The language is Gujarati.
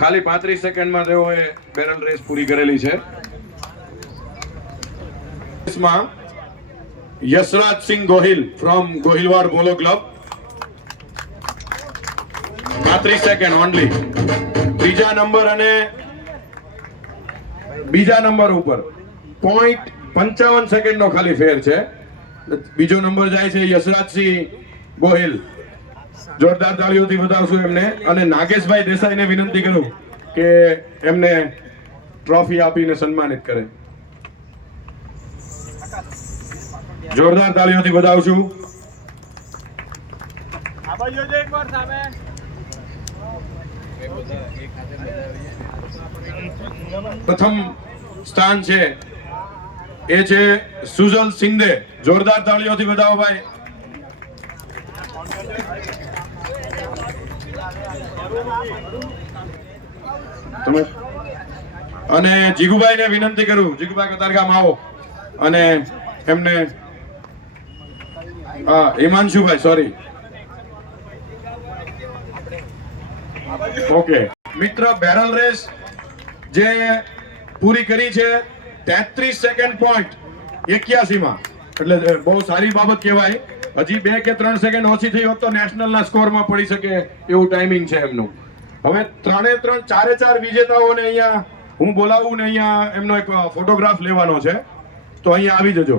ખાલી 35 સેકન્ડમાં તેઓએ બેરલ રેસ પૂરી કરેલી છે. Yashraj Singh Gohil from Gohilwad polo club, 35 second only. બીજા નંબર અને બીજા નંબર ઉપર 0.55 સેકન્ડ નો ખાલી ફેર છે. બીજો નંબર જાય છે યશરાજસિંહ ગોહિલ, જોરદાર તાળીઓથી વધાવશું એમને. અને નાગેશભાઈ દેસાઈને વિનંતી કરું કે એમને ટ્રોફી આપીને સન્માનિત કરે. જોરદાર તાળીઓથી વધાવશું. પ્રથમ સ્થાન છે એ છે સુજલ શિંદે, જોરદાર તાળીઓથી વધાવો ભાઈ. તમે અને જીગુભાઈને વિનંતી કરું, જીગુભાઈ કતારગામ આવો અને એમને હિમાંશુભાઈ, સોરી, ઓકે. મિત્ર, બેરલ રેસ જે પૂરી કરી છે 33 સેકન્ડ પોઈન્ટ 81 માં, એટલે બહુ સારી બાબત કહેવાય. હજી 2 કે 3 સેકન્ડ ઓછી થઈ હોત તો નેશનલના સ્કોરમાં પડી શકે એવું ટાઈમિંગ છે એમનું. હવે 4 વિજેતાઓને અહીંયા હું બોલાવું ને અહીંયા એમનો એક ફોટોગ્રાફ લેવાનો છે, તો અહીંયા આવી જજો.